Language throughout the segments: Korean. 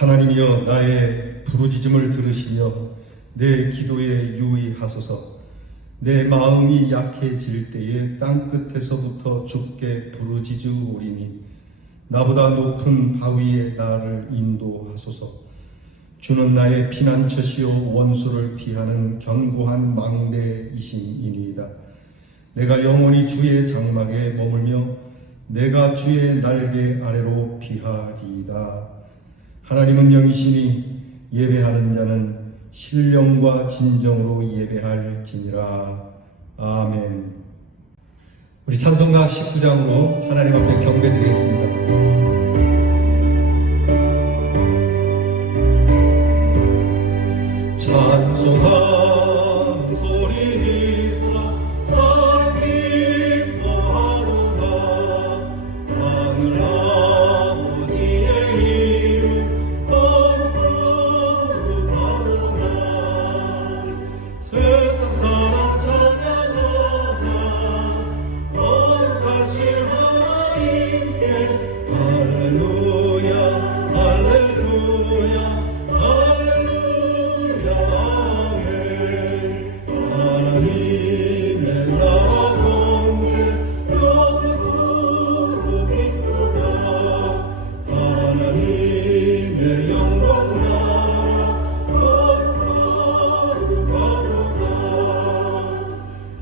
하나님이여 나의 부르짖음을 들으시며 내 기도에 유의하소서. 내 마음이 약해질 때에 땅끝에서부터 주께 부르짖으오리니 나보다 높은 바위에 나를 인도하소서. 주는 나의 피난처시요 원수를 피하는 견고한 망대이심이니이다. 내가 영원히 주의 장막에 머물며 내가 주의 날개 아래로 피하리이다. 하나님은 영이시니 예배하는 자는 신령과 진정으로 예배할지니라. 아멘. 우리 찬송가 19장으로 하나님 앞에 경배드리겠습니다. 찬송한 소리 있어 사랑 기뻐하도다. 하늘 아버지의 이름 거룩하도다. 세상 사람 찬양하자 거룩하신 하나님께. 할렐루야 할렐루야 할렐루야 아멘. 하나님의 나라 권세 영원토록 있도다. 하나님의 영광 나라 거룩하도다.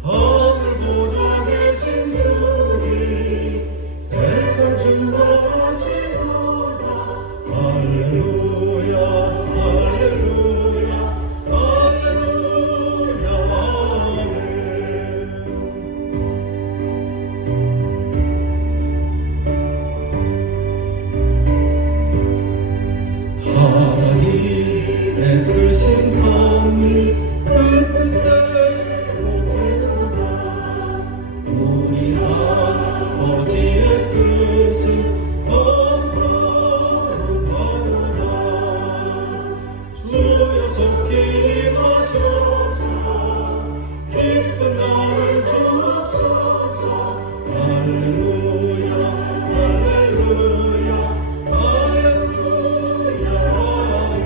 하늘 보좌 계신 주님 세상 주관하시도다. 할렐루야 할렐루야 할렐루야 아멘. 하나님의 크신 섭리 그 뜻대로 되도다. 우리 아버지의 뜻은 거룩하도다. 주여 속히 임하소서. 기쁜 나를 주옵소서. 할렐루야 할렐루야 할렐루야 아멘.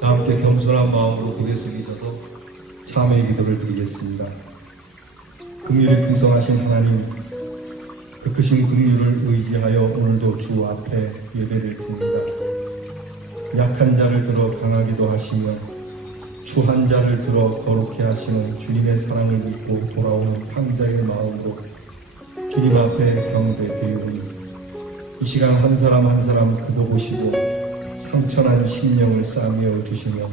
다 함께 겸손한 마음으로 고개 숙이셔서 참회의 기도를 드리겠습니다. 긍휼이 풍성하신 하나님, 그 크신 긍휼을 의지하여 오늘도 주 앞에 예배를 드립니다. 약한 자를 들어 강하기도 하시며 추한 자를 들어 거룩해 하시는 주님의 사랑을 믿고 돌아오는 탕자의 마음으로 주님 앞에 경배드리오니 이 시간 한 사람 한 사람 그려보시고 상처난 심령을 싸매어 주시며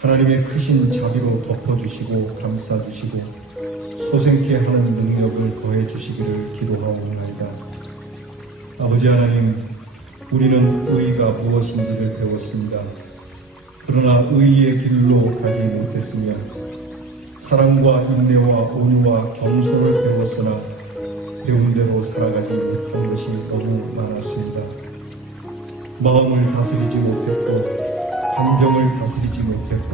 하나님의 크신 자비로 덮어주시고 감싸주시고 소생케 하는 능력을 거해주시기를 기도하옵나이다. 아버지 하나님, 우리는 의가 무엇인지를 배웠습니다. 그러나 의의 길로 가지 못했으며 사랑과 인내와 온유와 겸손을 배웠으나 배운 대로 살아가지 못한 것이 너무 많았습니다. 마음을 다스리지 못했고 감정을 다스리지 못했고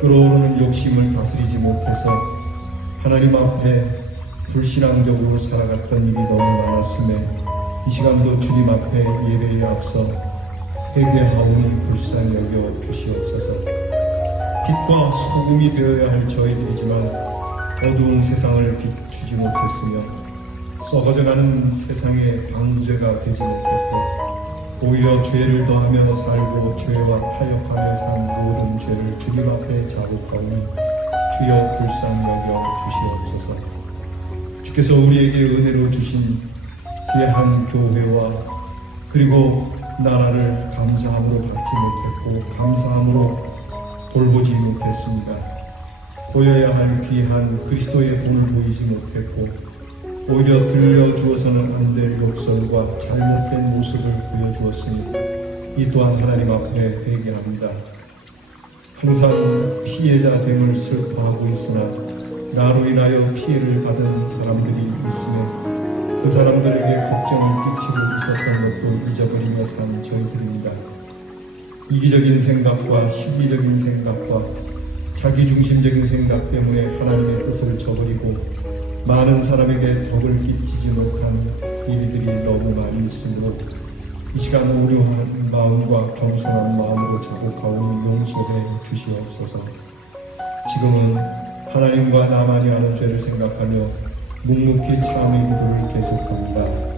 끓어오르는 욕심을 다스리지 못해서 하나님 앞에 불신앙적으로 살아갔던 일이 너무 많았음에 이 시간도 주님 앞에 예배에 앞서 회개하오니 불쌍히 여겨 주시옵소서. 빛과 소금이 되어야 할 저희들이지만 어두운 세상을 비추지 못했으며 썩어져가는 세상의 방부제가 되지 못했고 오히려 죄를 더하며 살고 죄와 타협하며 산 모든 죄를 주님 앞에 자복하오니 주여 불쌍히 여겨 주시옵소서. 주께서 우리에게 은혜로 주신 귀한 교회와 그리고 나라를 감사함으로 받지 못했고 감사함으로 돌보지 못했습니다. 보여야 할 귀한 그리스도의 본을 보이지 못했고 오히려 들려주어서는 안 될 욕설과 잘못된 모습을 보여주었으니 이 또한 하나님 앞에 회개합니다. 항상 피해자 됨을 슬퍼하고 있으나 나로 인하여 피해를 받은 사람들이 있으며 그 사람들에게 걱정을 끼치고 있었던 것도 잊어버리며 산 저희들입니다. 이기적인 생각과 시기적인 생각과 자기중심적인 생각 때문에 하나님의 뜻을 저버리고 많은 사람에게 덕을 끼치지 못한 일들이 너무 많이 있으므로 이 시간 오류한 마음과 겸손한 마음으로 자복하오니 용서해 주시옵소서. 지금은 하나님과 나만이 아는 죄를 생각하며 묵묵히 참의 기도를 계속합니다.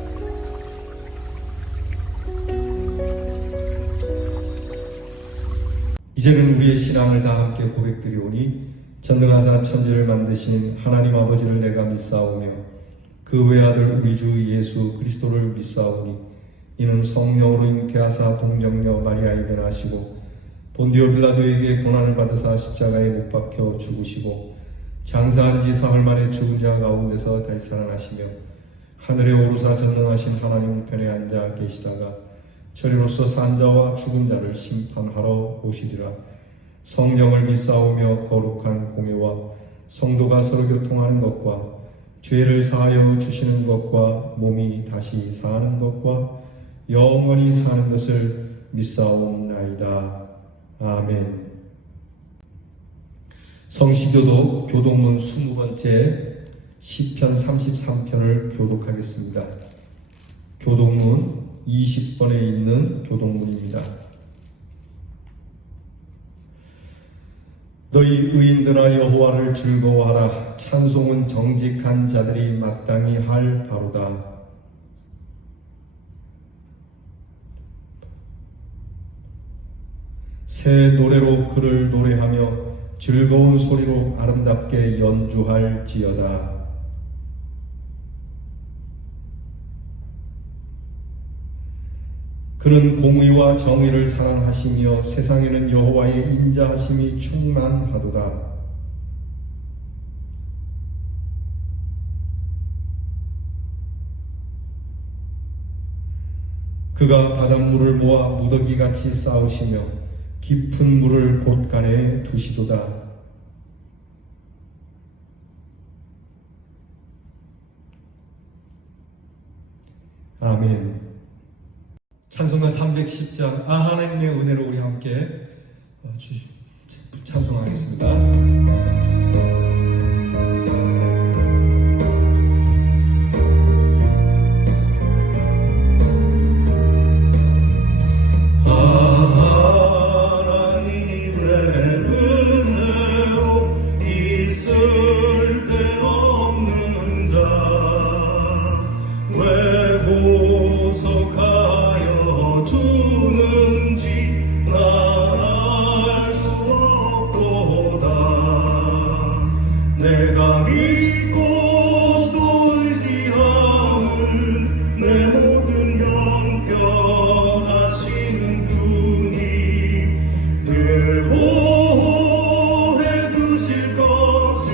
이제는 우리의 신앙을 다 함께 고백드리오니 전능하사 천지를 만드신 하나님 아버지를 내가 믿사오며 그 외아들 우리 주 예수 그리스도를 믿사오니 이는 성령으로 잉태하사 동정녀 마리아에게 나시고 본디오 빌라도에게 고난을 받으사 십자가에 못 박혀 죽으시고 장사한 지 사흘 만에 죽은 자 가운데서 다시 살아나시며 하늘에 오르사 전능하신 하나님 편에 앉아 계시다가 저리로서 산 자와 죽은 자를 심판하러 오시리라. 성령을 믿사오며 거룩한 공예와 성도가 서로 교통하는 것과 죄를 사하여 주시는 것과 몸이 다시 사는 것과 영원히 사는 것을 믿사옵나이다. 아멘. 성시교도 교동문 20번째 시편 33편을 교독하겠습니다. 교동문 20번에 있는 교동문입니다. 너희 의인들아 여호와를 즐거워하라. 찬송은 정직한 자들이 마땅히 할 바로다. 새 노래로 그를 노래하며 즐거운 소리로 아름답게 연주할지어다. 그는 공의와 정의를 사랑하시며 세상에는 여호와의 인자하심이 충만하도다. 그가 바닷물을 모아 무더기같이 쌓으시며 깊은 물을 곳간에 두시도다. 아멘. 찬송가 310장 하나님의 은혜로 우리 함께 찬송하겠습니다. 내가 믿고 또 의지함을 내 모든 형편하시는 주님 늘 보호해 주실 것을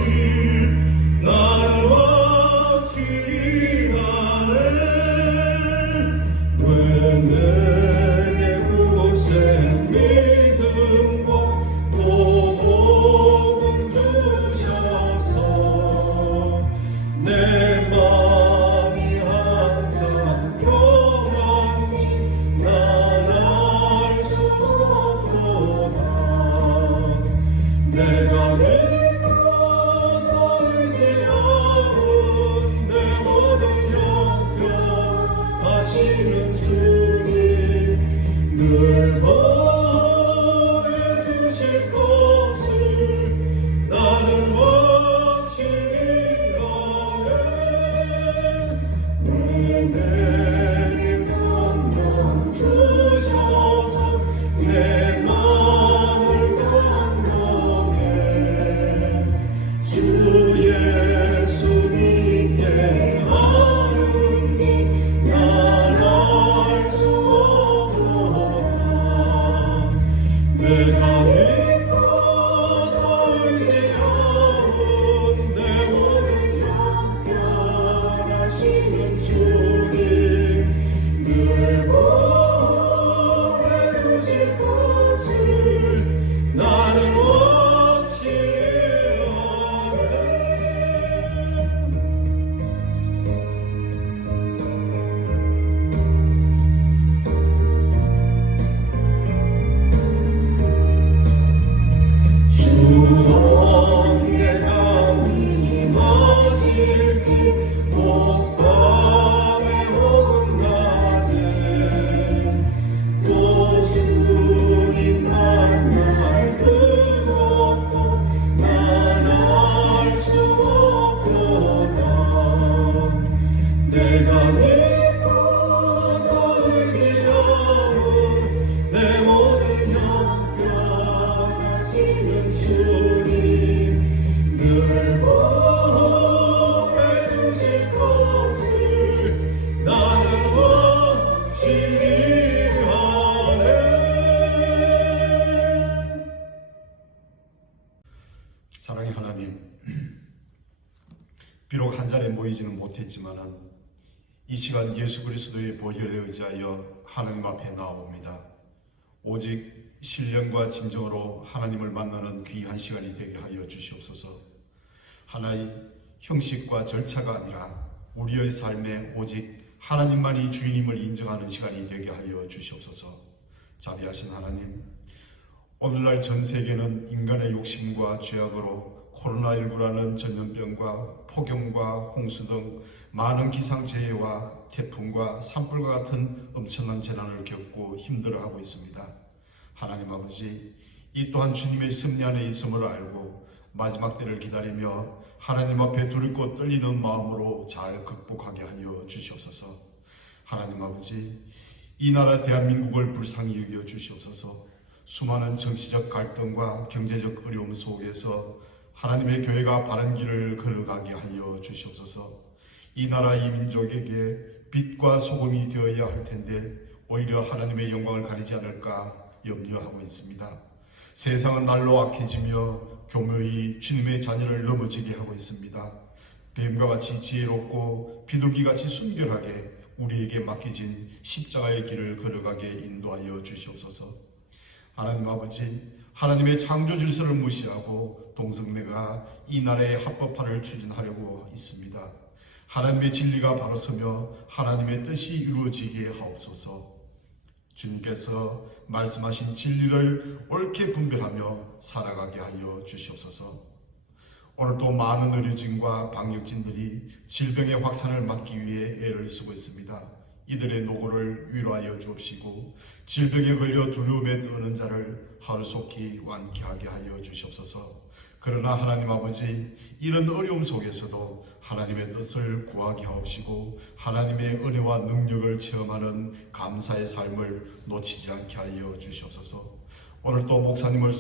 나를 확실히하네. 왜 내게 굳센 믿음과 또 복음 주셔서 주님 늘 보호해 주실 것을 나는 확실히 하네. 사랑의 하나님, 비록 한 자리에 모이지는 못했지만은 이 시간 예수 그리스도의 보혈에 의지하여 하나님 앞에 나옵니다. 오직 신령과 진정으로 하나님을 만나는 귀한 시간이 되게 하여 주시옵소서. 하나의 형식과 절차가 아니라 우리의 삶에 오직 하나님만이 주인임을 인정하는 시간이 되게 하여 주시옵소서. 자비하신 하나님, 오늘날 전 세계는 인간의 욕심과 죄악으로 코로나19라는 전염병과 폭염과 홍수 등 많은 기상재해와 태풍과 산불과 같은 엄청난 재난을 겪고 힘들어하고 있습니다. 하나님 아버지, 이 또한 주님의 섭리 안에 있음을 알고 마지막 때를 기다리며 하나님 앞에 두렵고 떨리는 마음으로 잘 극복하게 하여 주시옵소서. 하나님 아버지, 이 나라 대한민국을 불쌍히 여겨 주시옵소서. 수많은 정치적 갈등과 경제적 어려움 속에서 하나님의 교회가 바른 길을 걸어가게 하여 주시옵소서. 이 나라 이 민족에게 빛과 소금이 되어야 할 텐데 오히려 하나님의 영광을 가리지 않을까 염려하고 있습니다. 세상은 날로 악해지며 교묘히 주님의 자녀를 넘어지게 하고 있습니다. 뱀과 같이 지혜롭고 비둘기같이 순결하게 우리에게 맡겨진 십자가의 길을 걸어가게 인도하여 주시옵소서. 하나님 아버지, 하나님의 창조 질서를 무시하고 동성매가 이 나라의 합법화를 추진하려고 있습니다. 하나님의 진리가 바로 서며 하나님의 뜻이 이루어지게 하옵소서. 주님께서 말씀하신 진리를 옳게 분별하며 살아가게 하여 주시옵소서. 오늘도 많은 의료진과 방역진들이 질병의 확산을 막기 위해 애를 쓰고 있습니다. 이들의 노고를 위로하여 주옵시고 질병에 걸려 두려움에 떠는 자를 하루속히 완쾌하게 하여 주시옵소서. 그러나 하나님 아버지, 이런 어려움 속에서도 하나님의 뜻을 구하게 하옵시고 하나님의 은혜와 능력을 체험하는 감사의 삶을 놓치지 않게 하여 주시옵소서. 오늘도 목사님을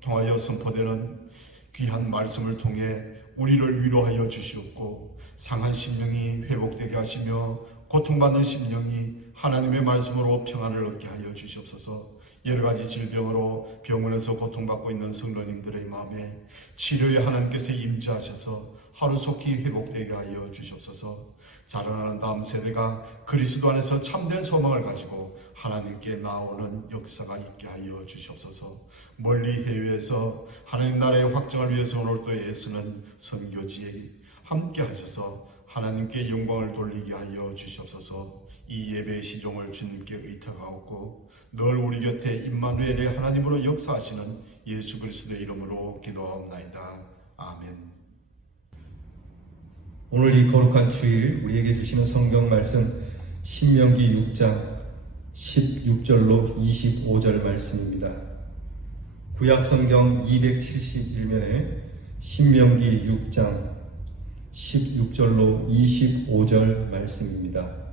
통하여 선포되는 귀한 말씀을 통해 우리를 위로하여 주시옵고 상한 심령이 회복되게 하시며 고통받는 심령이 하나님의 말씀으로 평안을 얻게 하여 주시옵소서. 여러가지 질병으로 병원에서 고통받고 있는 성도님들의 마음에 치료에 하나님께서 임재하셔서 하루속히 회복되게 하여 주시옵소서. 자라나는 다음 세대가 그리스도 안에서 참된 소망을 가지고 하나님께 나오는 역사가 있게 하여 주시옵소서. 멀리 해외에서 하나님 나라의 확정을 위해서 오늘도 애쓰는 선교지에 함께 하셔서 하나님께 영광을 돌리게 하여 주시옵소서. 이 예배의 시종을 주님께 의탁하옵고 늘 우리 곁에 임마누엘의 하나님으로 역사하시는 예수 그리스도의 이름으로 기도하옵나이다. 아멘. 오늘 이 거룩한 주일 우리에게 주시는 성경 말씀 신명기 6장 16절로 25절 말씀입니다. 구약 성경 271면에 신명기 6장 16절로 25절 말씀입니다.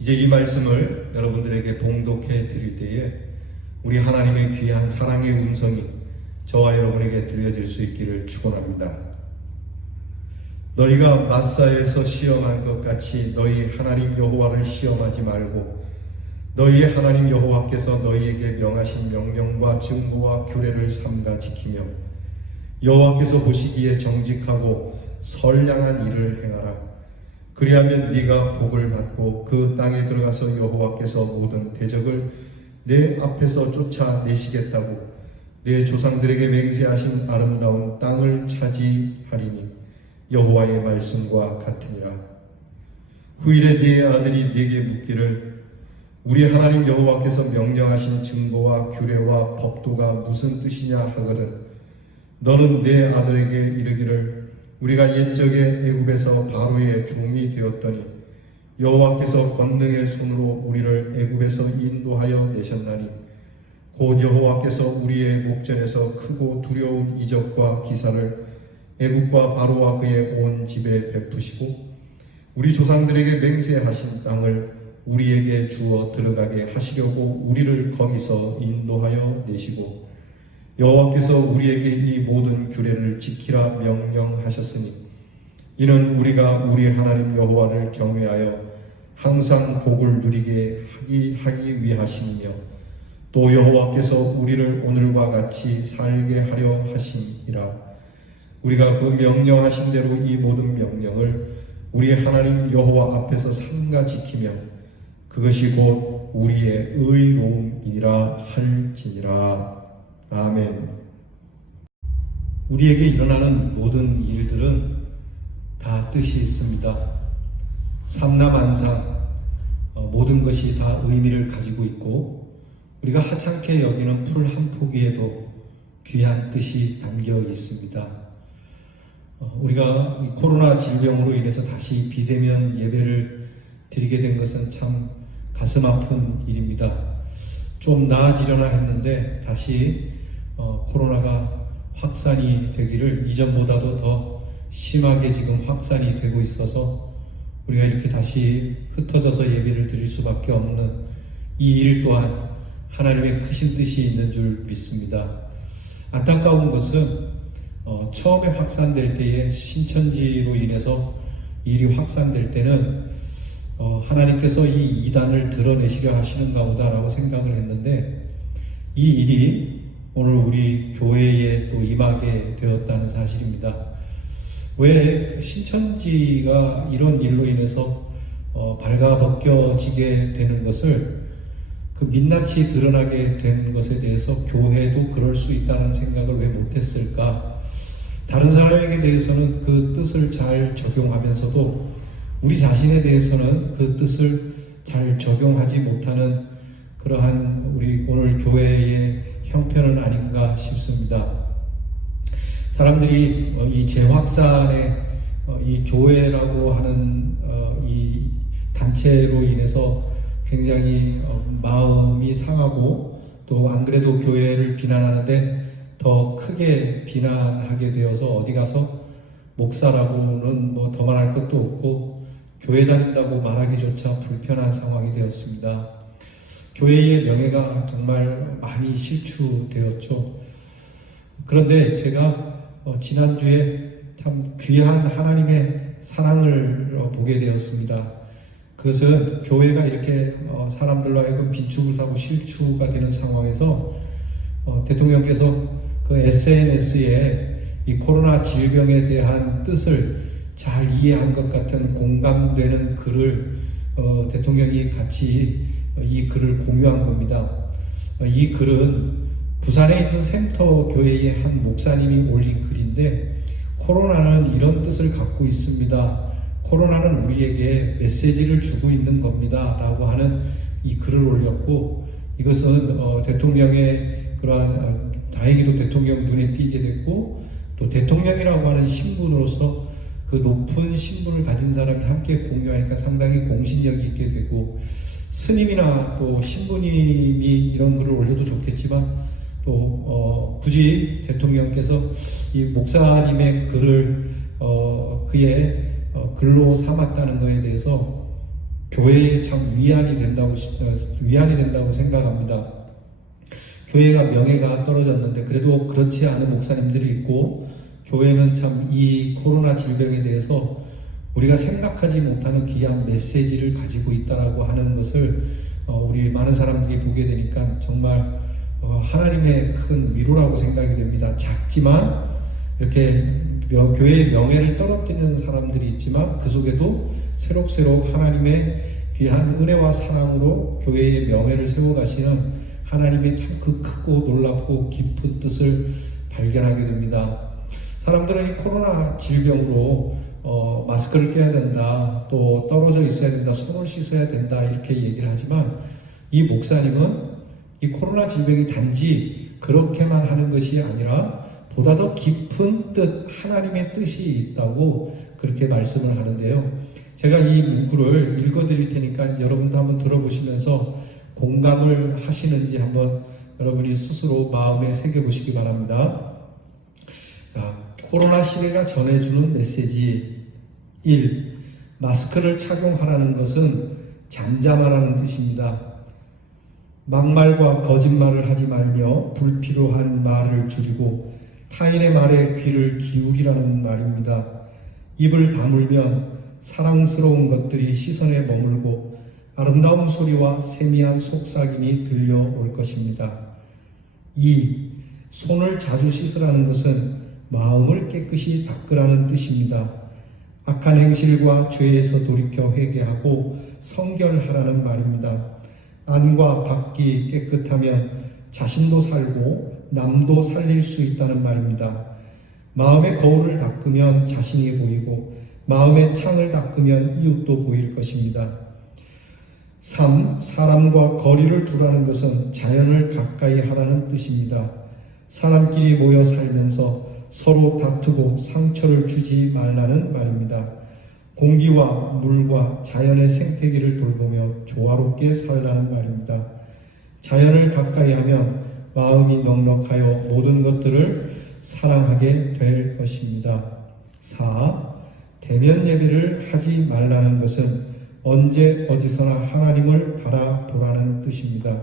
이제 이 말씀을 여러분들에게 봉독해 드릴 때에 우리 하나님의 귀한 사랑의 음성이 저와 여러분에게 들려질 수 있기를 축원합니다. 너희가 마사에서 시험한 것 같이 너희 하나님 여호와를 시험하지 말고 너희의 하나님 여호와께서 너희에게 명하신 명령과 증거와 규례를 삼가 지키며 여호와께서 보시기에 정직하고 선량한 일을 행하라. 그리하면 네가 복을 받고 그 땅에 들어가서 여호와께서 모든 대적을 내 앞에서 쫓아내시겠다고 내 조상들에게 맹세하신 아름다운 땅을 차지하리니 여호와의 말씀과 같으니라. 후일에 네 아들이 네게 묻기를 우리 하나님 여호와께서 명령하신 증거와 규례와 법도가 무슨 뜻이냐 하거든 너는 내 아들에게 이르기를 우리가 옛적에 애굽에서 바로의 종이 되었더니 여호와께서 권능의 손으로 우리를 애굽에서 인도하여 내셨나니 곧 여호와께서 우리의 목전에서 크고 두려운 이적과 기사를 애굽과 바로와 그의 온 집에 베푸시고 우리 조상들에게 맹세하신 땅을 우리에게 주어 들어가게 하시려고 우리를 거기서 인도하여 내시고 여호와께서 우리에게 이 모든 규례를 지키라 명령하셨으니 이는 우리가 우리 하나님 여호와를 경외하여 항상 복을 누리게 하기 위하심이며 또 여호와께서 우리를 오늘과 같이 살게 하려 하심이라. 우리가 그 명령하신 대로 이 모든 명령을 우리 하나님 여호와 앞에서 삼가 지키며 그것이 곧 우리의 의로움이니라 할지니라. 아멘. 우리에게 일어나는 모든 일들은 다 뜻이 있습니다. 삼라만상 모든 것이 다 의미를 가지고 있고 우리가 하찮게 여기는 풀 한 포기에도 귀한 뜻이 담겨 있습니다. 우리가 이 코로나 질병으로 인해서 다시 비대면 예배를 드리게 된 것은 참 가슴 아픈 일입니다. 좀 나아지려나 했는데 다시 코로나가 확산이 되기를 이전보다도 더 심하게 지금 확산이 되고 있어서 우리가 이렇게 다시 흩어져서 예배를 드릴 수밖에 없는 이 일 또한 하나님의 크신 뜻이 있는 줄 믿습니다. 안타까운 것은 처음에 확산될 때에 신천지로 인해서 일이 확산될 때는 하나님께서 이 이단을 드러내시려 하시는가 보다라고 생각을 했는데 이 일이 오늘 우리 교회에 또 임하게 되었다는 사실입니다. 왜 신천지가 이런 일로 인해서 발가벗겨지게 되는 것을 그 민낯이 드러나게 된 것에 대해서 교회도 그럴 수 있다는 생각을 왜 못했을까? 다른 사람에게 대해서는 그 뜻을 잘 적용하면서도 우리 자신에 대해서는 그 뜻을 잘 적용하지 못하는 그러한 우리 오늘 교회의 형편은 아닌가 싶습니다. 사람들이 이 재확산의 이 교회라고 하는 이 단체로 인해서 굉장히 마음이 상하고 또 안 그래도 교회를 비난하는데 더 크게 비난하게 되어서 어디 가서 목사라고는 뭐 더 말할 것도 없고 교회 다닌다고 말하기조차 불편한 상황이 되었습니다. 교회의 명예가 정말 많이 실추되었죠. 그런데 제가 지난주에 참 귀한 하나님의 사랑을 보게 되었습니다. 그것은 교회가 이렇게 사람들로 하여금 비축을 하고 실추가 되는 상황에서 대통령께서 그 SNS에 이 코로나 질병에 대한 뜻을 잘 이해한 것 같은 공감되는 글을 대통령이 같이 이 글을 공유한 겁니다. 이 글은 부산에 있는 센터 교회의 한 목사님이 올린 글인데 코로나는 이런 뜻을 갖고 있습니다. 코로나는 우리에게 메시지를 주고 있는 겁니다. 라고 하는 이 글을 올렸고 이것은 대통령의 그러한 다행히도 대통령 눈에 띄게 됐고 또 대통령이라고 하는 신분으로서 그 높은 신분을 가진 사람이 함께 공유하니까 상당히 공신력이 있게 되고 스님이나 또 신부님이 이런 글을 올려도 좋겠지만 또 굳이 대통령께서 이 목사님의 글을 그의 글로 삼았다는 것에 대해서 교회에 참 위안이 된다고 생각합니다. 교회가 명예가 떨어졌는데 그래도 그렇지 않은 목사님들이 있고 교회는 참 이 코로나 질병에 대해서 우리가 생각하지 못하는 귀한 메시지를 가지고 있다라고 하는 것을 우리 많은 사람들이 보게 되니까 정말 하나님의 큰 위로라고 생각이 됩니다. 작지만 이렇게 교회의 명예를 떨어뜨리는 사람들이 있지만 그 속에도 새록새록 하나님의 귀한 은혜와 사랑으로 교회의 명예를 세워가시는 하나님의 참 그 크고 놀랍고 깊은 뜻을 발견하게 됩니다. 사람들은 이 코로나 질병으로 마스크를 껴야 된다, 또 떨어져 있어야 된다, 손을 씻어야 된다 이렇게 얘기를 하지만 이 목사님은 이 코로나 질병이 단지 그렇게만 하는 것이 아니라 보다 더 깊은 뜻, 하나님의 뜻이 있다고 그렇게 말씀을 하는데요. 제가 이 문구를 읽어드릴 테니까 여러분도 한번 들어보시면서 공감을 하시는지 한번 여러분이 스스로 마음에 새겨보시기 바랍니다. 자, 코로나 시대가 전해주는 메시지 1. 마스크를 착용하라는 것은 잠잠하라는 뜻입니다. 막말과 거짓말을 하지 말며 불필요한 말을 줄이고 타인의 말에 귀를 기울이라는 말입니다. 입을 다물면 사랑스러운 것들이 시선에 머물고 아름다운 소리와 세미한 속삭임이 들려올 것입니다. 2. 손을 자주 씻으라는 것은 마음을 깨끗이 닦으라는 뜻입니다. 악한 행실과 죄에서 돌이켜 회개하고 성결하라는 말입니다. 안과 밖이 깨끗하면 자신도 살고 남도 살릴 수 있다는 말입니다. 마음의 거울을 닦으면 자신이 보이고 마음의 창을 닦으면 이웃도 보일 것입니다. 3. 사람과 거리를 두라는 것은 자연을 가까이 하라는 뜻입니다. 사람끼리 모여 살면서 서로 다투고 상처를 주지 말라는 말입니다. 공기와 물과 자연의 생태계를 돌보며 조화롭게 살라는 말입니다. 자연을 가까이 하면 마음이 넉넉하여 모든 것들을 사랑하게 될 것입니다. 4. 대면 예배를 하지 말라는 것은 언제 어디서나 하나님을 바라보라는 뜻입니다.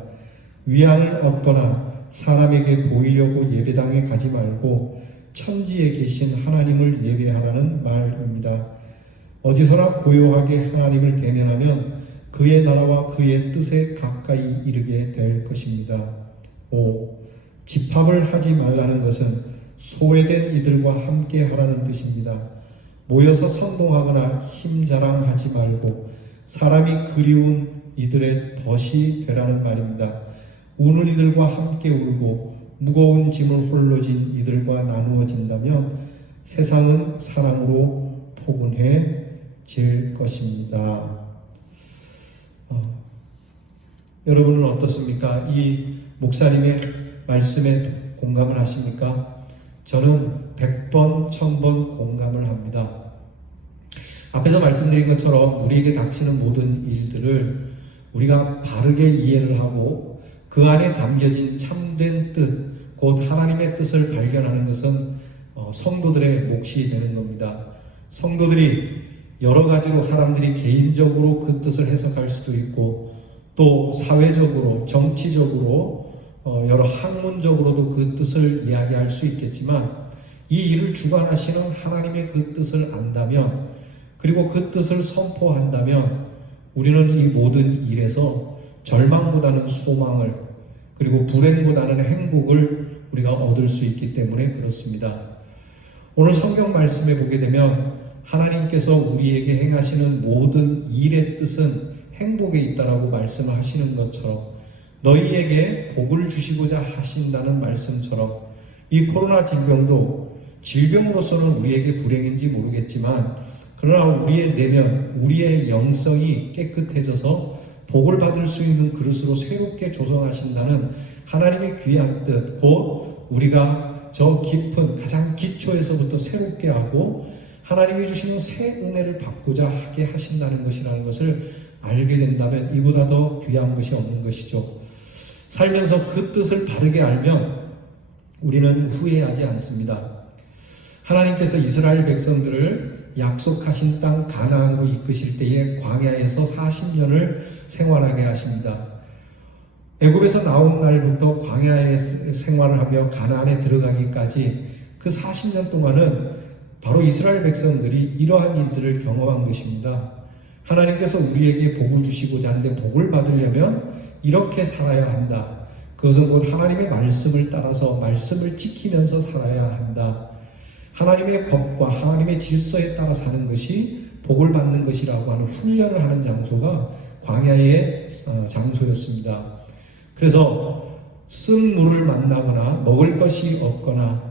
위안을 얻거나 사람에게 보이려고 예배당에 가지 말고 천지에 계신 하나님을 예배하라는 말입니다. 어디서나 고요하게 하나님을 대면하면 그의 나라와 그의 뜻에 가까이 이르게 될 것입니다. 5. 집합을 하지 말라는 것은 소외된 이들과 함께 하라는 뜻입니다. 모여서 선동하거나 힘자랑하지 말고 사람이 그리운 이들의 덫이 되라는 말입니다. 우는 이들과 함께 울고 무거운 짐을 홀로 진 이들과 나누어진다면 세상은 사랑으로 포근해질 것입니다. 여러분은 어떻습니까? 이 목사님의 말씀에 공감을 하십니까? 저는 100번, 1000번 공감을 합니다. 앞에서 말씀드린 것처럼 우리에게 닥치는 모든 일들을 우리가 바르게 이해를 하고 그 안에 담겨진 참된 뜻, 곧 하나님의 뜻을 발견하는 것은 성도들의 몫이 되는 겁니다. 성도들이 여러 가지로 사람들이 개인적으로 그 뜻을 해석할 수도 있고 또 사회적으로, 정치적으로, 여러 학문적으로도 그 뜻을 이야기할 수 있겠지만 이 일을 주관하시는 하나님의 그 뜻을 안다면 그리고 그 뜻을 선포한다면 우리는 이 모든 일에서 절망보다는 소망을 그리고 불행보다는 행복을 우리가 얻을 수 있기 때문에 그렇습니다. 오늘 성경 말씀에 보게 되면 하나님께서 우리에게 행하시는 모든 일의 뜻은 행복에 있다라고 말씀을 하시는 것처럼 너희에게 복을 주시고자 하신다는 말씀처럼 이 코로나 질병도 질병으로서는 우리에게 불행인지 모르겠지만 그러나 우리의 내면, 우리의 영성이 깨끗해져서 복을 받을 수 있는 그릇으로 새롭게 조성하신다는 하나님의 귀한 뜻, 곧 우리가 저 깊은 가장 기초에서부터 새롭게 하고 하나님이 주시는 새 은혜를 받고자 하게 하신다는 것이라는 것을 알게 된다면 이보다 더 귀한 것이 없는 것이죠. 살면서 그 뜻을 바르게 알면 우리는 후회하지 않습니다. 하나님께서 이스라엘 백성들을 약속하신 땅 가나안으로 이끄실 때에 광야에서 40년을 생활하게 하십니다. 애굽에서 나온 날부터 광야에 생활을 하며 가나안에 들어가기까지 그 40년 동안은 바로 이스라엘 백성들이 이러한 일들을 경험한 것입니다. 하나님께서 우리에게 복을 주시고자 하는데 복을 받으려면 이렇게 살아야 한다. 그것은 곧 하나님의 말씀을 따라서 말씀을 지키면서 살아야 한다. 하나님의 법과 하나님의 질서에 따라 사는 것이 복을 받는 것이라고 하는 훈련을 하는 장소가 광야의 장소였습니다. 그래서 쓴 물을 만나거나 먹을 것이 없거나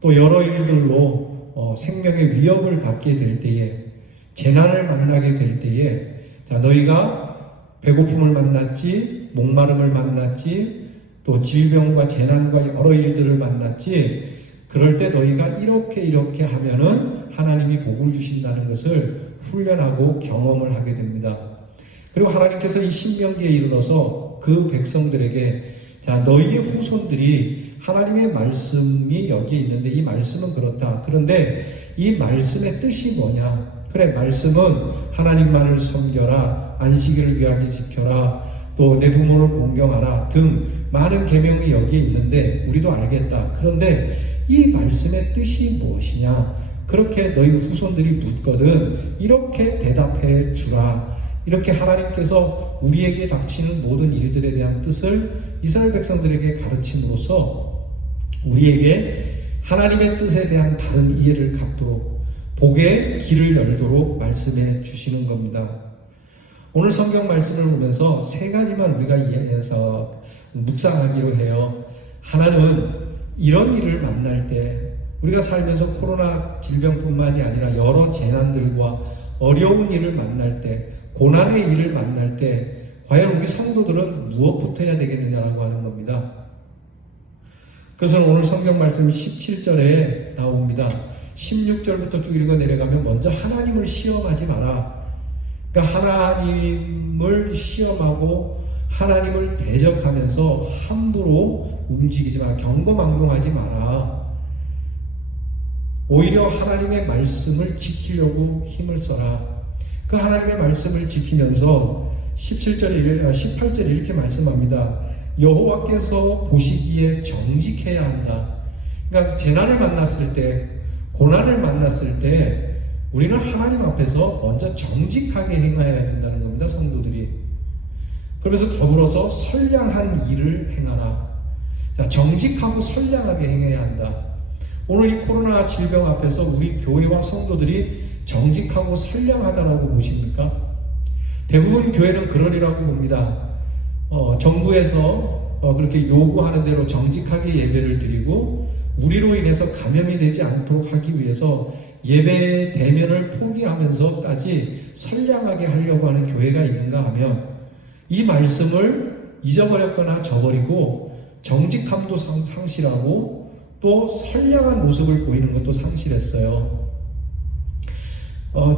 또 여러 일들로 생명의 위협을 받게 될 때에 재난을 만나게 될 때에 자 너희가 배고픔을 만났지 목마름을 만났지 또 질병과 재난과 여러 일들을 만났지 그럴 때 너희가 이렇게 하면은 하나님이 복을 주신다는 것을 훈련하고 경험을 하게 됩니다. 그리고 하나님께서 이 신명기에 이르러서 그 백성들에게 자 너희의 후손들이 하나님의 말씀이 여기에 있는데 이 말씀은 그렇다. 그런데 이 말씀의 뜻이 뭐냐? 그래 말씀은 하나님만을 섬겨라. 안식일을 귀하게 지켜라. 또 내 부모를 공경하라 등 많은 계명이 여기에 있는데 우리도 알겠다. 그런데 이 말씀의 뜻이 무엇이냐? 그렇게 너희 후손들이 묻거든 이렇게 대답해 주라. 이렇게 하나님께서 우리에게 닥치는 모든 일들에 대한 뜻을 이스라엘 백성들에게 가르침으로써 우리에게 하나님의 뜻에 대한 바른 이해를 갖도록 복의 길을 열도록 말씀해 주시는 겁니다. 오늘 성경 말씀을 보면서 세 가지만 우리가 이해해서 묵상하기로 해요. 하나는 이런 일을 만날 때 우리가 살면서 코로나 질병뿐만이 아니라 여러 재난들과 어려운 일을 만날 때 고난의 일을 만날 때 과연 우리 성도들은 무엇부터 해야 되겠느냐라고 하는 겁니다. 그래서 오늘 성경 말씀 17절에 나옵니다. 16절부터 쭉 읽어 내려가면 먼저 하나님을 시험하지 마라. 그러니까 하나님을 시험하고 하나님을 대적하면서 함부로 움직이지 마라. 경거망동하지 마라. 오히려 하나님의 말씀을 지키려고 힘을 써라. 그 하나님의 말씀을 지키면서 18절에 이렇게 말씀합니다. 여호와께서 보시기에 정직해야 한다. 그러니까 재난을 만났을 때, 고난을 만났을 때 우리는 하나님 앞에서 먼저 정직하게 행해야 된다는 겁니다. 성도들이. 그러면서 더불어서 선량한 일을 행하라. 자, 정직하고 선량하게 행해야 한다. 오늘 이 코로나 질병 앞에서 우리 교회와 성도들이 정직하고 선량하다라고 보십니까? 대부분 교회는 그러리라고 봅니다. 정부에서 그렇게 요구하는 대로 정직하게 예배를 드리고 우리로 인해서 감염이 되지 않도록 하기 위해서 예배 대면을 포기하면서까지 선량하게 하려고 하는 교회가 있는가 하면 이 말씀을 잊어버렸거나 저버리고 정직함도 상실하고 또 선량한 모습을 보이는 것도 상실했어요.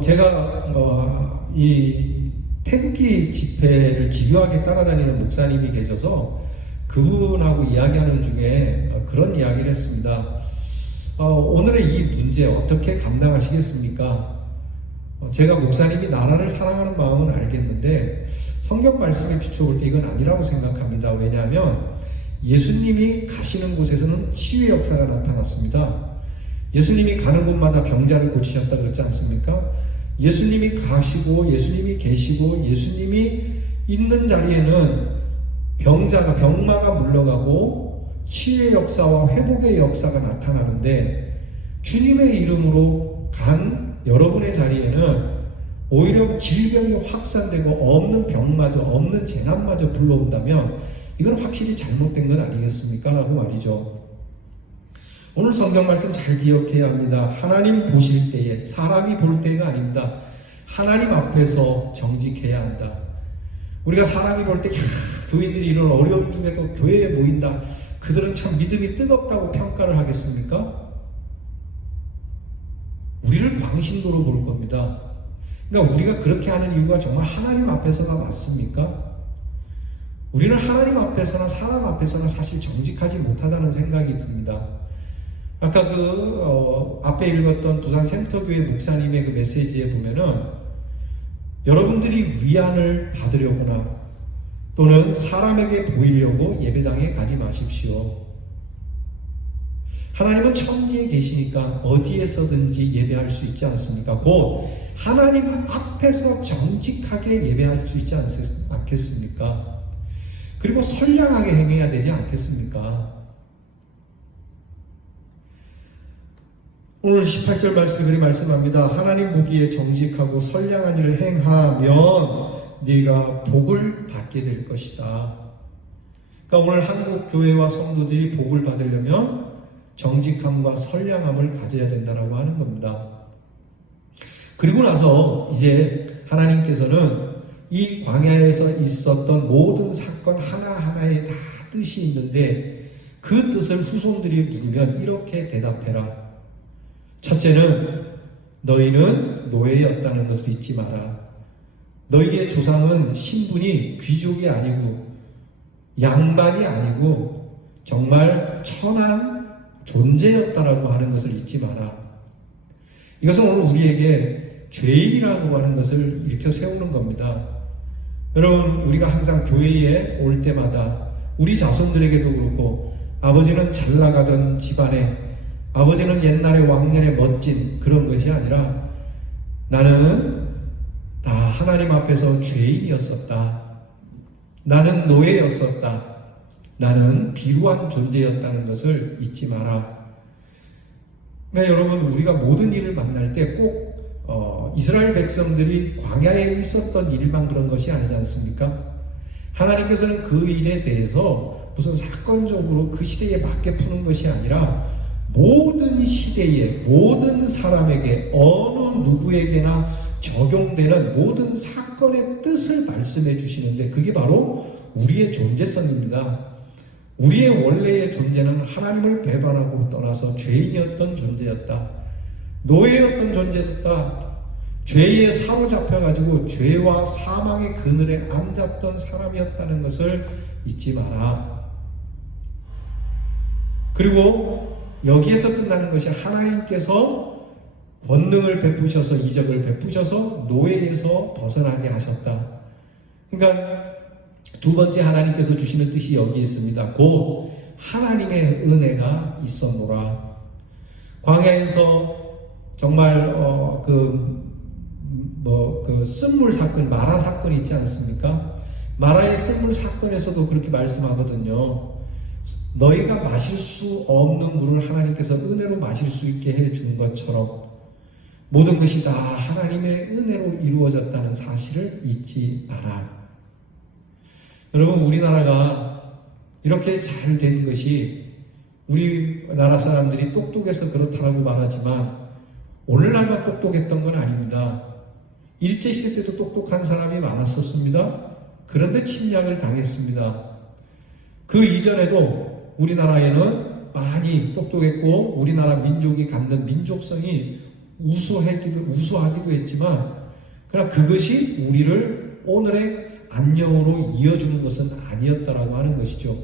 제가 이 태극기 집회를 집요하게 따라다니는 목사님이 계셔서 그분하고 이야기하는 중에 그런 이야기를 했습니다. 오늘의 이 문제 어떻게 감당하시겠습니까? 제가 목사님이 나라를 사랑하는 마음은 알겠는데 성경 말씀에 비춰볼 때 이건 아니라고 생각합니다. 왜냐하면 예수님이 가시는 곳에서는 치유의 역사가 나타났습니다. 예수님이 가는 곳마다 병자를 고치셨다 그랬지 않습니까? 예수님이 가시고 예수님이 계시고 예수님이 있는 자리에는 병마가 물러가고 치유의 역사와 회복의 역사가 나타나는데 주님의 이름으로 간 여러분의 자리에는 오히려 질병이 확산되고 없는 병마저 없는 재난마저 불러온다면 이건 확실히 잘못된 것 아니겠습니까? 라고 말이죠. 오늘 성경 말씀 잘 기억해야 합니다. 하나님 보실 때에 사람이 볼 때가 아닙니다. 하나님 앞에서 정직해야 한다. 우리가 사람이 볼 때 교인들이 이런 어려움 중에도 교회에 모인다. 그들은 참 믿음이 뜨겁다고 평가를 하겠습니까? 우리를 광신도로 볼 겁니다. 그러니까 우리가 그렇게 하는 이유가 정말 하나님 앞에서가 맞습니까? 우리는 하나님 앞에서나 사람 앞에서나 사실 정직하지 못하다는 생각이 듭니다. 아까 앞에 읽었던 부산 센터교회 목사님의 그 메시지에 보면은 여러분들이 위안을 받으려거나 또는 사람에게 보이려고 예배당에 가지 마십시오. 하나님은 천지에 계시니까 어디에서든지 예배할 수 있지 않습니까? 곧 하나님 앞에서 정직하게 예배할 수 있지 않겠습니까? 그리고 선량하게 행해야 되지 않겠습니까? 오늘 18절 말씀에 그렇게 말씀합니다. 하나님 보기에 정직하고 선량한 일을 행하면 네가 복을 받게 될 것이다. 그러니까 오늘 한국 교회와 성도들이 복을 받으려면 정직함과 선량함을 가져야 된다라고 하는 겁니다. 그리고 나서 이제 하나님께서는 이 광야에서 있었던 모든 사건 하나하나에 다 뜻이 있는데 그 뜻을 후손들이 물으면 이렇게 대답해라. 첫째는 너희는 노예였다는 것을 잊지 마라. 너희의 조상은 신분이 귀족이 아니고 양반이 아니고 정말 천한 존재였다라고 하는 것을 잊지 마라. 이것은 오늘 우리에게 죄인이라고 하는 것을 일으켜 세우는 겁니다. 여러분, 우리가 항상 교회에 올 때마다 우리 자손들에게도 그렇고, 아버지는 잘 나가던 집안에, 아버지는 옛날에 왕년에 멋진 그런 것이 아니라 나는 다 하나님 앞에서 죄인이었었다. 나는 노예였었다. 나는 비루한 존재였다는 것을 잊지 마라. 그러니까 여러분, 우리가 모든 일을 만날 때 꼭 이스라엘 백성들이 광야에 있었던 일만 그런 것이 아니지 않습니까? 하나님께서는 그 일에 대해서 무슨 사건적으로 그 시대에 맞게 푸는 것이 아니라 모든 시대에 모든 사람에게 어느 누구에게나 적용되는 모든 사건의 뜻을 말씀해 주시는데, 그게 바로 우리의 존재성입니다. 우리의 원래의 존재는 하나님을 배반하고 떠나서 죄인이었던 존재였다. 노예였던 존재였다. 죄에 사로잡혀가지고 죄와 사망의 그늘에 앉았던 사람이었다는 것을 잊지 마라. 그리고 여기에서 끝나는 것이 하나님께서 권능을 베푸셔서, 이적을 베푸셔서 노예에서 벗어나게 하셨다. 그러니까 두 번째 하나님께서 주시는 뜻이 여기 있습니다. 곧 하나님의 은혜가 있었노라. 광야에서 정말 쓴물 사건, 마라 사건이 있지 않습니까? 마라의 쓴물 사건에서도 그렇게 말씀하거든요. 너희가 마실 수 없는 물을 하나님께서 은혜로 마실 수 있게 해준 것처럼 모든 것이 다 하나님의 은혜로 이루어졌다는 사실을 잊지 마라. 여러분, 우리나라가 이렇게 잘 된 것이 우리나라 사람들이 똑똑해서 그렇다라고 말하지만 오늘날만 똑똑했던 건 아닙니다. 일제시대 때도 똑똑한 사람이 많았었습니다. 그런데 침략을 당했습니다. 그 이전에도 우리나라에는 많이 똑똑했고 우리나라 민족이 갖는 민족성이 우수하기도 했지만, 그러나 그것이 우리를 오늘의 안녕으로 이어주는 것은 아니었다라고 하는 것이죠.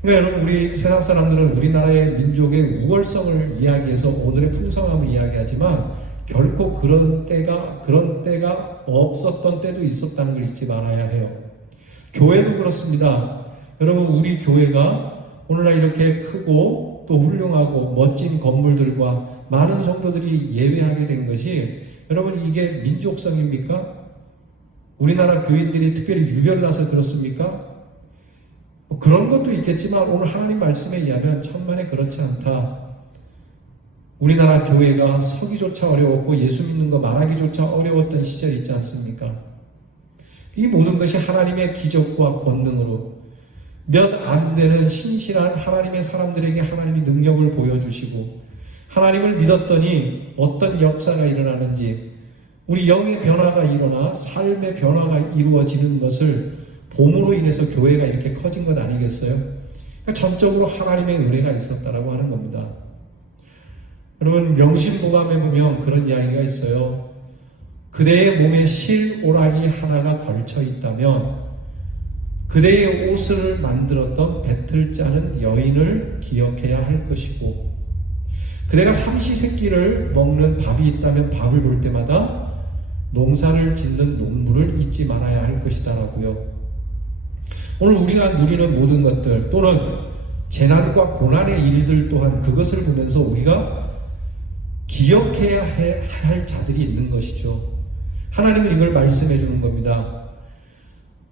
그러니까 여러분, 우리 세상 사람들은 우리나라의 민족의 우월성을 이야기해서 오늘의 풍성함을 이야기하지만 결코 그런 때가 없었던 때도 있었다는 걸 잊지 말아야 해요. 교회도 그렇습니다. 여러분, 우리 교회가 오늘날 이렇게 크고 또 훌륭하고 멋진 건물들과 많은 성도들이 예배하게 된 것이, 여러분, 이게 민족성입니까? 우리나라 교인들이 특별히 유별나서 그렇습니까? 그런 것도 있겠지만 오늘 하나님 말씀에 의하면 천만에 그렇지 않다. 우리나라 교회가 서기조차 어려웠고 예수 믿는 거 말하기조차 어려웠던 시절이 있지 않습니까? 이 모든 것이 하나님의 기적과 권능으로 몇 안 되는 신실한 하나님의 사람들에게 하나님이 능력을 보여주시고, 하나님을 믿었더니 어떤 역사가 일어나는지, 우리 영의 변화가 일어나 삶의 변화가 이루어지는 것을 봄으로 인해서 교회가 이렇게 커진 것 아니겠어요? 그러니까 전적으로 하나님의 은혜가 있었다라고 하는 겁니다. 여러분, 명심보감에 보면 그런 이야기가 있어요. 그대의 몸에 실오라기 하나가 걸쳐 있다면 그대의 옷을 만들었던 배틀 짜는 여인을 기억해야 할 것이고, 그대가 삼시세끼를 먹는 밥이 있다면 밥을 볼 때마다 농사를 짓는 농부를 잊지 말아야 할 것이다라고요. 오늘 우리가 누리는 모든 것들 또는 재난과 고난의 일들 또한 그것을 보면서 우리가 기억해야 할 자들이 있는 것이죠. 하나님은 이걸 말씀해 주는 겁니다.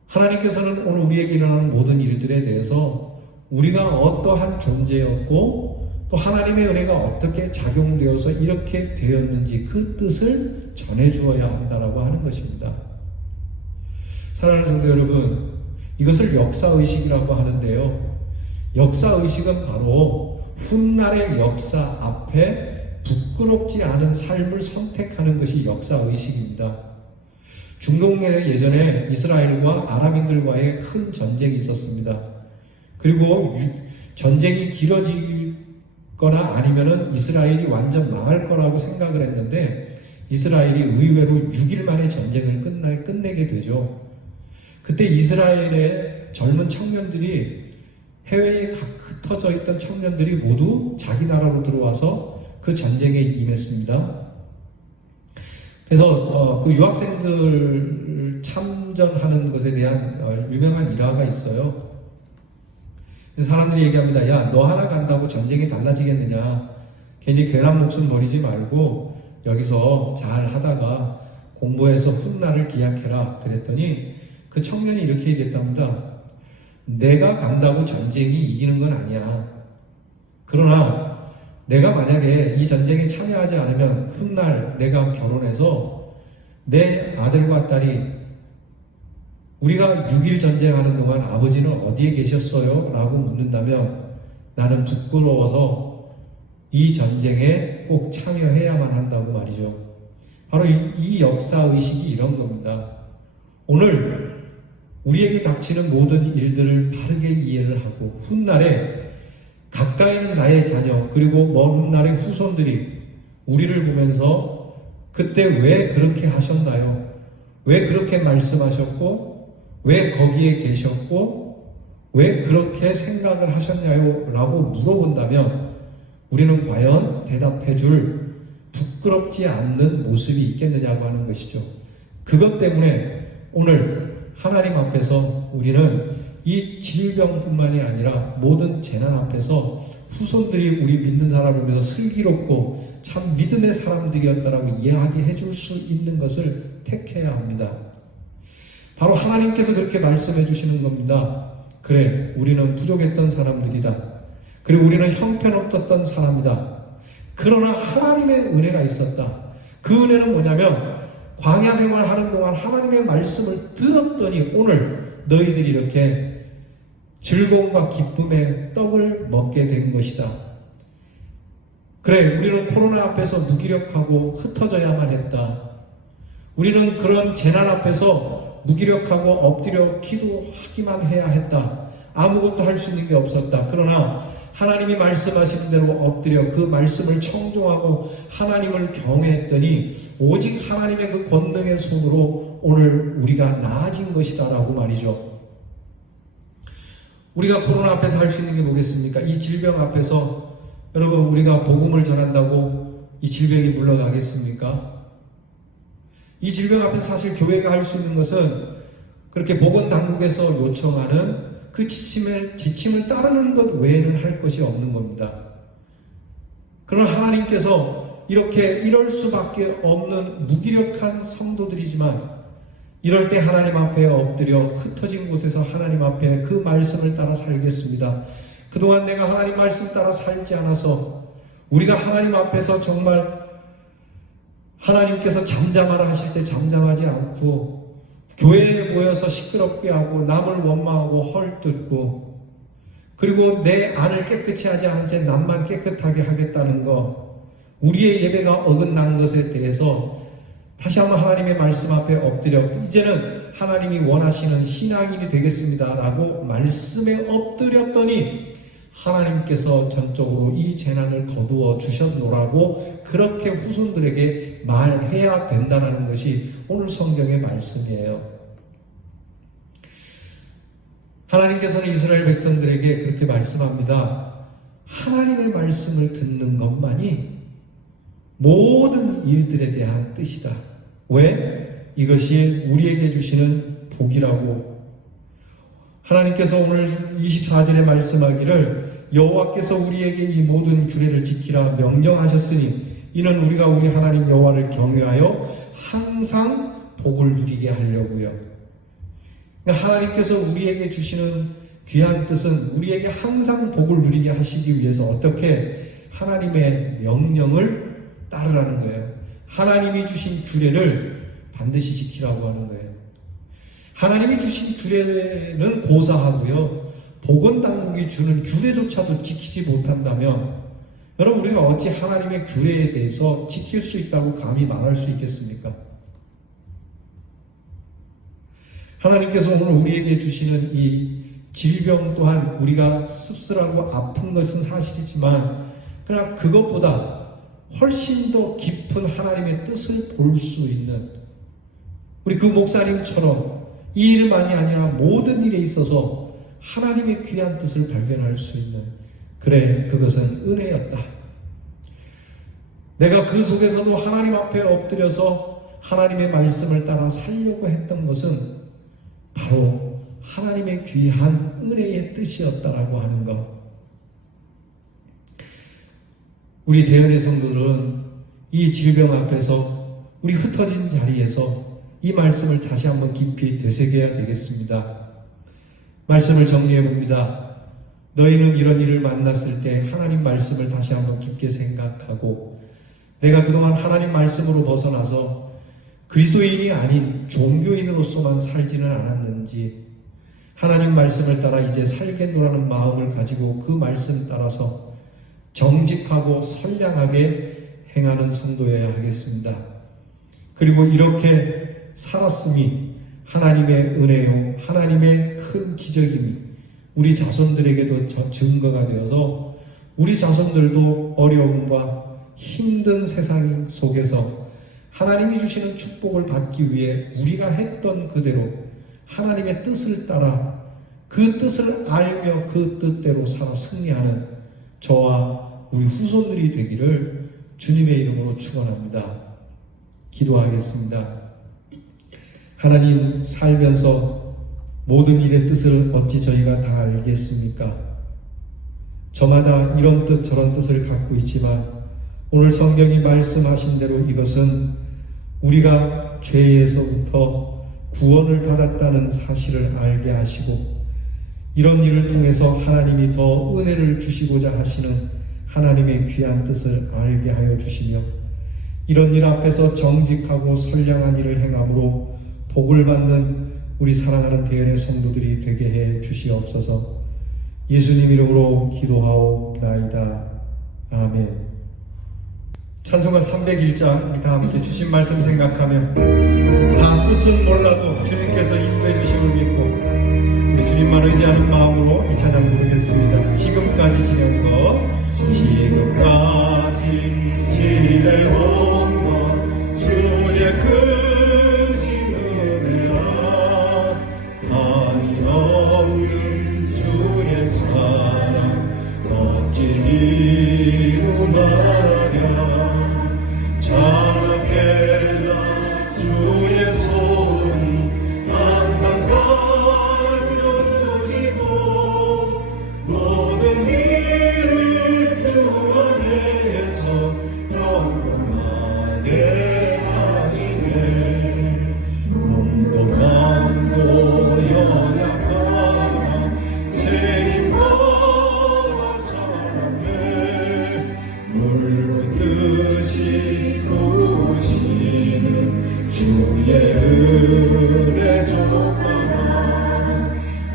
하나님께서는 오늘 우리에게 일어나는 모든 일들에 대해서 우리가 어떠한 존재였고 또 하나님의 은혜가 어떻게 작용되어서 이렇게 되었는지 그 뜻을 전해 주어야 한다라고 하는 것입니다. 사랑하는 성도 여러분, 이것을 역사의식이라고 하는데요. 역사의식은 바로 훗날의 역사 앞에 부끄럽지 않은 삶을 선택하는 것이 역사의식입니다. 중동에 예전에 이스라엘과 아람인들과의 큰 전쟁이 있었습니다. 그리고 전쟁이 길어지거나 아니면은 이스라엘이 완전 망할 거라고 생각을 했는데 이스라엘이 의외로 6일 만에 전쟁을 끝내게 되죠. 그때 이스라엘의 젊은 청년들이, 해외에 흩어져 있던 청년들이 모두 자기 나라로 들어와서 그 전쟁에 임했습니다. 그래서 그 유학생들 선전하는 것에 대한 유명한 일화가 있어요. 사람들이 얘기합니다. 야, 너 하나 간다고 전쟁이 달라지겠느냐? 괜히 괜한 목숨 버리지 말고 여기서 잘 하다가 공부해서 훗날을 기약해라. 그랬더니 그 청년이 이렇게 얘기했답니다. 내가 간다고 전쟁이 이기는 건 아니야. 그러나 내가 만약에 이 전쟁에 참여하지 않으면 훗날 내가 결혼해서 내 아들과 딸이 우리가 6.1 전쟁하는 동안 아버지는 어디에 계셨어요? 라고 묻는다면 나는 부끄러워서 이 전쟁에 꼭 참여해야만 한다고 말이죠. 바로 이 역사의식이 이런 겁니다. 오늘 우리에게 닥치는 모든 일들을 바르게 이해를 하고 훗날에 가까이 있는 나의 자녀 그리고 먼 훗날의 후손들이 우리를 보면서 그때 왜 그렇게 하셨나요? 왜 그렇게 말씀하셨고 왜 거기에 계셨고 왜 그렇게 생각을 하셨냐요? 라고 물어본다면 우리는 과연 대답해 줄 부끄럽지 않는 모습이 있겠느냐고 하는 것이죠. 그것 때문에 오늘 하나님 앞에서 우리는 이 질병뿐만이 아니라 모든 재난 앞에서 후손들이 우리 믿는 사람을 위해서 슬기롭고 참 믿음의 사람들이었다라고 이야기해 줄 수 있는 것을 택해야 합니다. 바로 하나님께서 그렇게 말씀해 주시는 겁니다. 그래, 우리는 부족했던 사람들이다. 그리고 우리는 형편없었던 사람이다. 그러나 하나님의 은혜가 있었다. 그 은혜는 뭐냐면 광야 생활하는 동안 하나님의 말씀을 들었더니 오늘 너희들이 이렇게 즐거움과 기쁨의 떡을 먹게 된 것이다. 그래, 우리는 코로나 앞에서 무기력하고 흩어져야만 했다. 우리는 그런 재난 앞에서 무기력하고 엎드려 기도하기만 해야 했다. 아무것도 할 수 있는 게 없었다. 그러나 하나님이 말씀하신 대로 엎드려 그 말씀을 청종하고 하나님을 경외했더니 오직 하나님의 그 권능의 손으로 오늘 우리가 나아진 것이다 라고 말이죠. 우리가 코로나 앞에서 할 수 있는 게 뭐겠습니까? 이 질병 앞에서 여러분 우리가 복음을 전한다고 이 질병이 물러가겠습니까? 이 질병 앞에서 사실 교회가 할 수 있는 것은 그렇게 보건당국에서 요청하는 그 지침을 따르는 것 외에는 할 것이 없는 겁니다. 그러나 하나님께서 이럴 수밖에 없는 무기력한 성도들이지만 이럴 때 하나님 앞에 엎드려 흩어진 곳에서 하나님 앞에 그 말씀을 따라 살겠습니다. 그동안 내가 하나님 말씀 따라 살지 않아서 우리가 하나님 앞에서 정말 하나님께서 잠잠하라 하실 때 잠잠하지 않고 교회에 모여서 시끄럽게 하고 남을 원망하고 헐뜯고 그리고 내 안을 깨끗이 하지 않은 채 남만 깨끗하게 하겠다는 거 우리의 예배가 어긋난 것에 대해서 다시 한번 하나님의 말씀 앞에 엎드려 이제는 하나님이 원하시는 신앙인이 되겠습니다 라고 말씀에 엎드렸더니 하나님께서 전적으로 이 재난을 거두어 주셨노라고 그렇게 후손들에게 말해야 된다는 것이 오늘 성경의 말씀이에요. 하나님께서는 이스라엘 백성들에게 그렇게 말씀합니다. 하나님의 말씀을 듣는 것만이 모든 일들에 대한 뜻이다. 왜? 이것이 우리에게 주시는 복이라고. 하나님께서 오늘 24절에 말씀하기를 여호와께서 우리에게 이 모든 규례를 지키라 명령하셨으니 이는 우리가 우리 하나님 여호와를 경외하여 항상 복을 누리게 하려고요. 하나님께서 우리에게 주시는 귀한 뜻은 우리에게 항상 복을 누리게 하시기 위해서 어떻게 하나님의 명령을 따르라는 거예요. 하나님이 주신 규례를 반드시 지키라고 하는 거예요. 하나님이 주신 규례는 고사하고요. 보건당국이 주는 규례조차도 지키지 못한다면 여러분 우리가 어찌 하나님의 규례에 대해서 지킬 수 있다고 감히 말할 수 있겠습니까? 하나님께서 오늘 우리에게 주시는 이 질병 또한 우리가 씁쓸하고 아픈 것은 사실이지만 그러나 그것보다 훨씬 더 깊은 하나님의 뜻을 볼 수 있는 우리 그 목사님처럼 이 일만이 아니라 모든 일에 있어서 하나님의 귀한 뜻을 발견할 수 있는 그래 그것은 은혜였다. 내가 그 속에서도 하나님 앞에 엎드려서 하나님의 말씀을 따라 살려고 했던 것은 바로 하나님의 귀한 은혜의 뜻이었다라고 하는 것. 우리 대연의 성도들은 이 질병 앞에서 우리 흩어진 자리에서 이 말씀을 다시 한번 깊이 되새겨야 되겠습니다. 말씀을 정리해 봅니다. 너희는 이런 일을 만났을 때 하나님 말씀을 다시 한번 깊게 생각하고 내가 그동안 하나님 말씀으로 벗어나서 그리스도인이 아닌 종교인으로서만 살지는 않았는지, 하나님 말씀을 따라 이제 살겠노라는 마음을 가지고 그 말씀 따라서 정직하고 선량하게 행하는 성도여야 하겠습니다. 그리고 이렇게 살았음이 하나님의 은혜요, 하나님의 큰 기적임이 우리 자손들에게도 증거가 되어서 우리 자손들도 어려움과 힘든 세상 속에서 하나님이 주시는 축복을 받기 위해 우리가 했던 그대로 하나님의 뜻을 따라 그 뜻을 알며 그 뜻대로 살아 승리하는 저와 우리 후손들이 되기를 주님의 이름으로 축원합니다. 기도하겠습니다. 하나님, 살면서 모든 일의 뜻을 어찌 저희가 다 알겠습니까? 저마다 이런 뜻 저런 뜻을 갖고 있지만 오늘 성경이 말씀하신 대로 이것은 우리가 죄에서부터 구원을 받았다는 사실을 알게 하시고 이런 일을 통해서 하나님이 더 은혜를 주시고자 하시는 하나님의 귀한 뜻을 알게 하여 주시며 이런 일 앞에서 정직하고 선량한 일을 행함으로 복을 받는 우리 사랑하는 대연의 성도들이 되게 해 주시옵소서. 예수님 이름으로 기도하옵나이다. 아멘. 찬송가 301장 우리 다 함께 주신 말씀 생각하며 다 뜻은 몰라도 주님께서 인도해 주심을 믿고 우리 주님만 의지하는 마음으로 이 찬양 부르겠습니다. 지금까지 지낸 것 지금까지 지내온 것 주의 크신 은혜라 한이 없는 주의 사랑 멋진 이루 말하랴 자나깨나 주의 손이 항상 살려주시고 모든 일을 주 안에서 영원하게 하시네 몸도 마음도 연약하나 새 힘받아 살았네 물론 뜻이 부으시는 주의 은혜 조독하나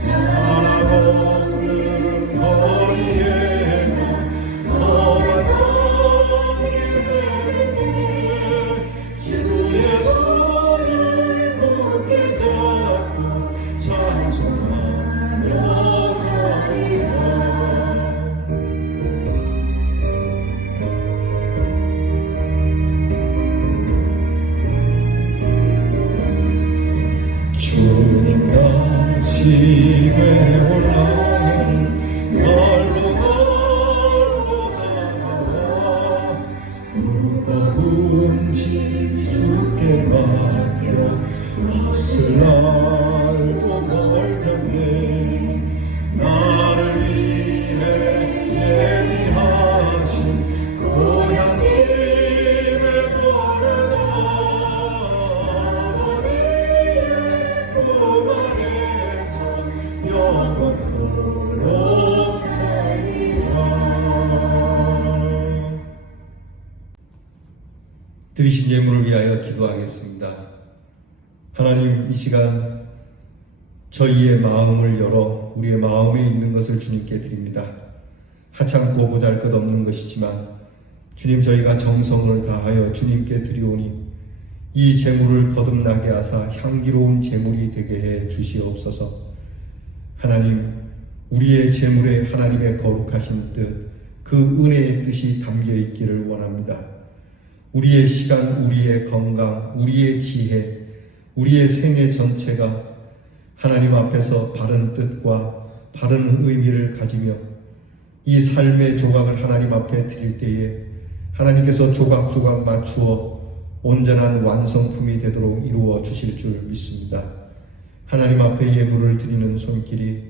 사랑 없는 거리에만 험한 선길 헤매네 주의 손을 굳게 잡고 찬송하며 가리라 주님 가시에 올라오니 날로 다가와 무거운 짐 주께 맡겨 벗을 날도 멀잖네 나를 위해 예비하신 고향 집에 돌아가 아버지의 꿈 안에서 영원토록 살리라. 드리신 예물을 위하여 기도하겠습니다. 하나님, 이 시간 저희의 마음을 열어 우리의 마음에 있는 것을 주님께 드립니다. 하찮고 보잘것없는 것이지만 주님, 저희가 정성을 다하여 주님께 드리오니 이 재물을 거듭나게 하사 향기로운 재물이 되게 해 주시옵소서. 하나님, 우리의 재물에 하나님의 거룩하신 뜻, 그 은혜의 뜻이 담겨 있기를 원합니다. 우리의 시간, 우리의 건강, 우리의 지혜, 우리의 생애 전체가 하나님 앞에서 바른 뜻과 바른 의미를 가지며 이 삶의 조각을 하나님 앞에 드릴 때에 하나님께서 조각조각 맞추어 온전한 완성품이 되도록 이루어 주실 줄 믿습니다. 하나님 앞에 예물을 드리는 손길이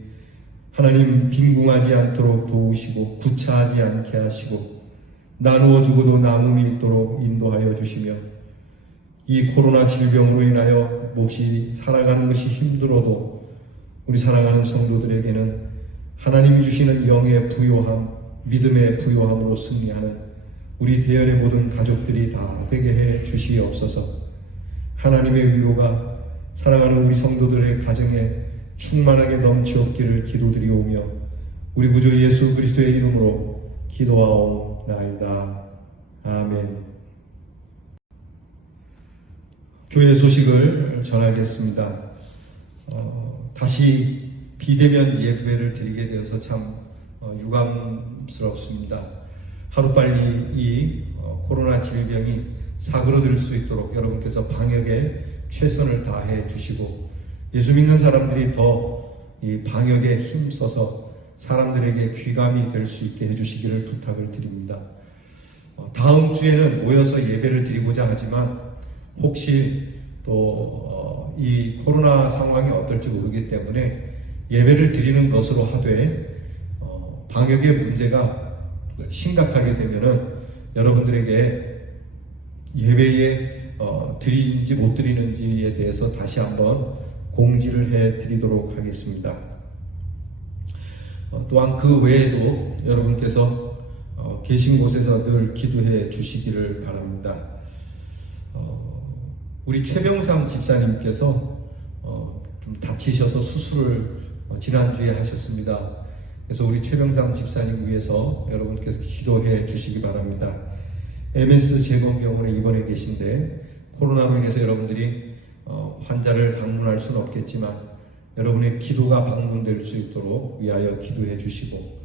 하나님 빈궁하지 않도록 도우시고 구차하지 않게 하시고 나누어 주고도 나눔이 있도록 인도하여 주시며 이 코로나 질병으로 인하여 몹시 살아가는 것이 힘들어도 우리 사랑하는 성도들에게는 하나님이 주시는 영의 부요함, 믿음의 부요함으로 승리하는 우리 대열의 모든 가족들이 다 되게 해 주시옵소서. 하나님의 위로가 사랑하는 우리 성도들의 가정에 충만하게 넘치었기를 기도드리오며 우리 구주 예수 그리스도의 이름으로 기도하옵나이다. 아멘. 교회 소식을 전하겠습니다. 다시 비대면 예배를 드리게 되어서 참 유감스럽습니다. 하루빨리 이 코로나 질병이 사그러들 수 있도록 여러분께서 방역에 최선을 다해 주시고 예수 믿는 사람들이 더 이 방역에 힘써서 사람들에게 귀감이 될 수 있게 해주시기를 부탁을 드립니다. 다음 주에는 모여서 예배를 드리고자 하지만 혹시 또 이 코로나 상황이 어떨지 모르기 때문에 예배를 드리는 것으로 하되 방역의 문제가 심각하게 되면은 여러분들에게 예배에 드리는지 못 드리는지에 대해서 다시 한번 공지를 해 드리도록 하겠습니다. 또한 그 외에도 여러분께서 계신 곳에서 늘 기도해 주시기를 바랍니다. 우리 최병상 집사님께서 좀 다치셔서 수술을 지난주에 하셨습니다. 그래서 우리 최병상 집사님 위해서 여러분께서 기도해 주시기 바랍니다. MS 재건병원에 입원해 계신데 코로나로 인해서 여러분들이 환자를 방문할 수는 없겠지만 여러분의 기도가 방문될 수 있도록 위하여 기도해 주시고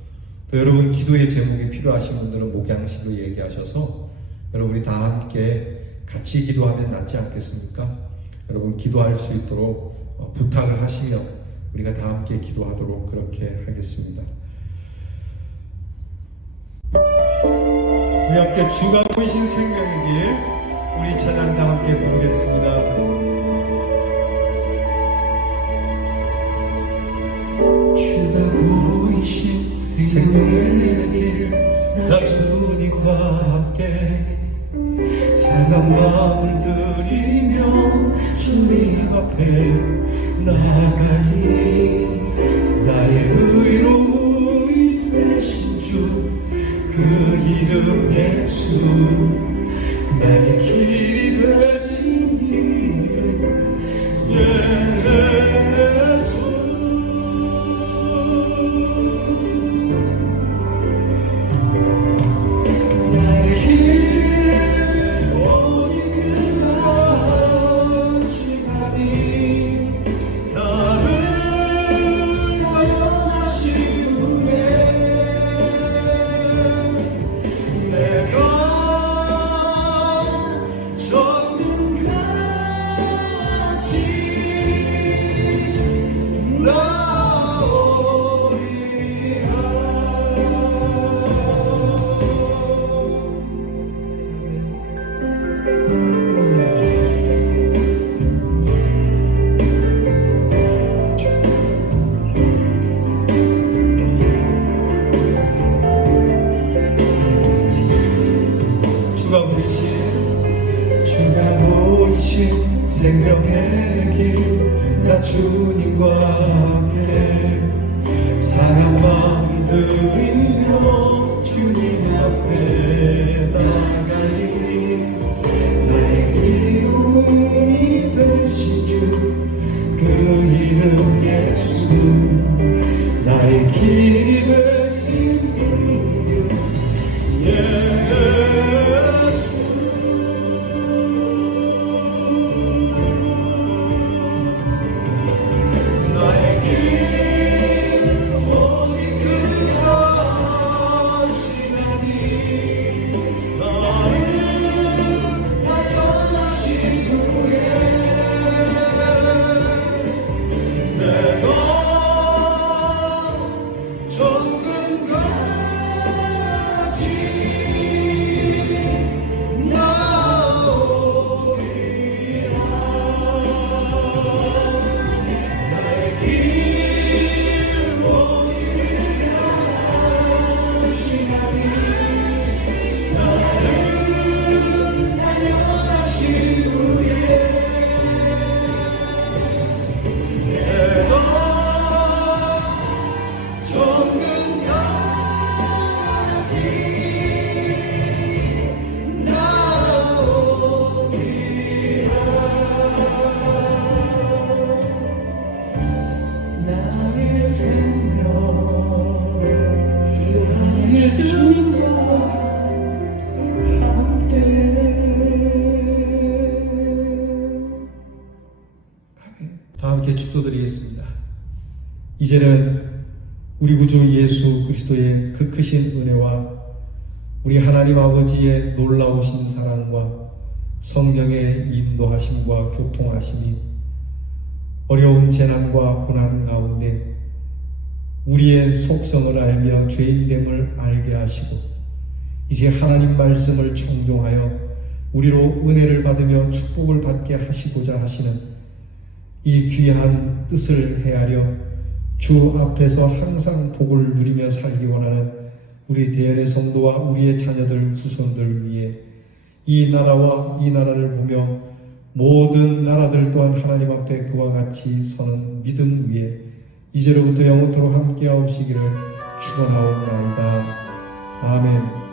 또 여러분 기도의 제목이 필요하신 분들은 목양식을 얘기하셔서 여러분이 다 함께 같이 기도하면 낫지 않겠습니까? 여러분 기도할 수 있도록 부탁을 하시며 우리가 다 함께 기도하도록 그렇게 하겠습니다. 우리 함께 주가 보이신 생명의 길 우리 찬양 다 함께 부르겠습니다. 주가 보이신 생명의 길 나 주님과 함께 상한 마음을 들이며 주님 앞에 나가리 나의 의로움이 되신 주 그 이름 예수 나의 길이 되신 이름 예수 생명의 길 나 주님과 함께 상한 마음 들이며 주님 앞에 나가리 나의 이름이 되신 주 그 이름 예수 나의 길이 되신 이름 예수 나의 길 축도드리겠습니다. 이제는 우리 구주 예수 그리스도의 그 크신 은혜와 우리 하나님 아버지의 놀라우신 사랑과 성령의 인도하심과 교통하심이 어려운 재난과 고난 가운데 우리의 속성을 알며 죄인됨을 알게 하시고 이제 하나님 말씀을 청종하여 우리로 은혜를 받으며 축복을 받게 하시고자 하시는 이 귀한 뜻을 헤아려 주 앞에서 항상 복을 누리며 살기 원하는 우리 대연의 성도와 우리의 자녀들 후손들 위해 이 나라와 이 나라를 보며 모든 나라들 또한 하나님 앞에 그와 같이 서는 믿음 위에 이제로부터 영원토록 함께하옵시기를 축원하옵나이다. 아멘.